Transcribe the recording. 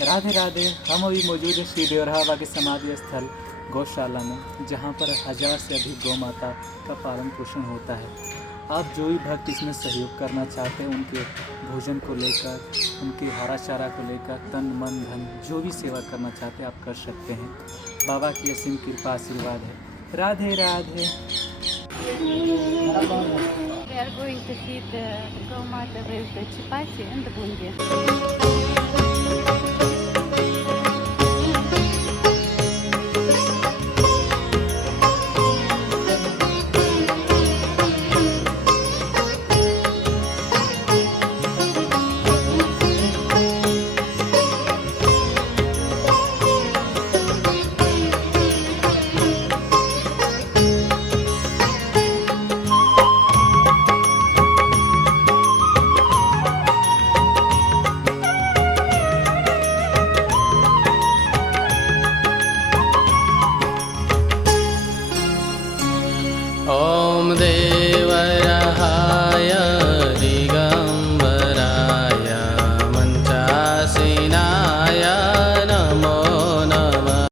राधे राधे। हम अभी मौजूद हैं श्री देवरहावा के समाधि स्थल गौशाला में, जहाँ पर 1000 से अधिक गौ माता का पालन पोषण होता है। आप जो भी भक्त इसमें सहयोग करना चाहते हैं, उनके भोजन को लेकर, उनके हरा चारा को लेकर, तन मन धन जो भी सेवा करना चाहते हैं आप कर सकते हैं। बाबा की असीम कृपा आशीर्वाद है। Radhe Radhe. We are going to feed the Gomata with the chapati and the bundi.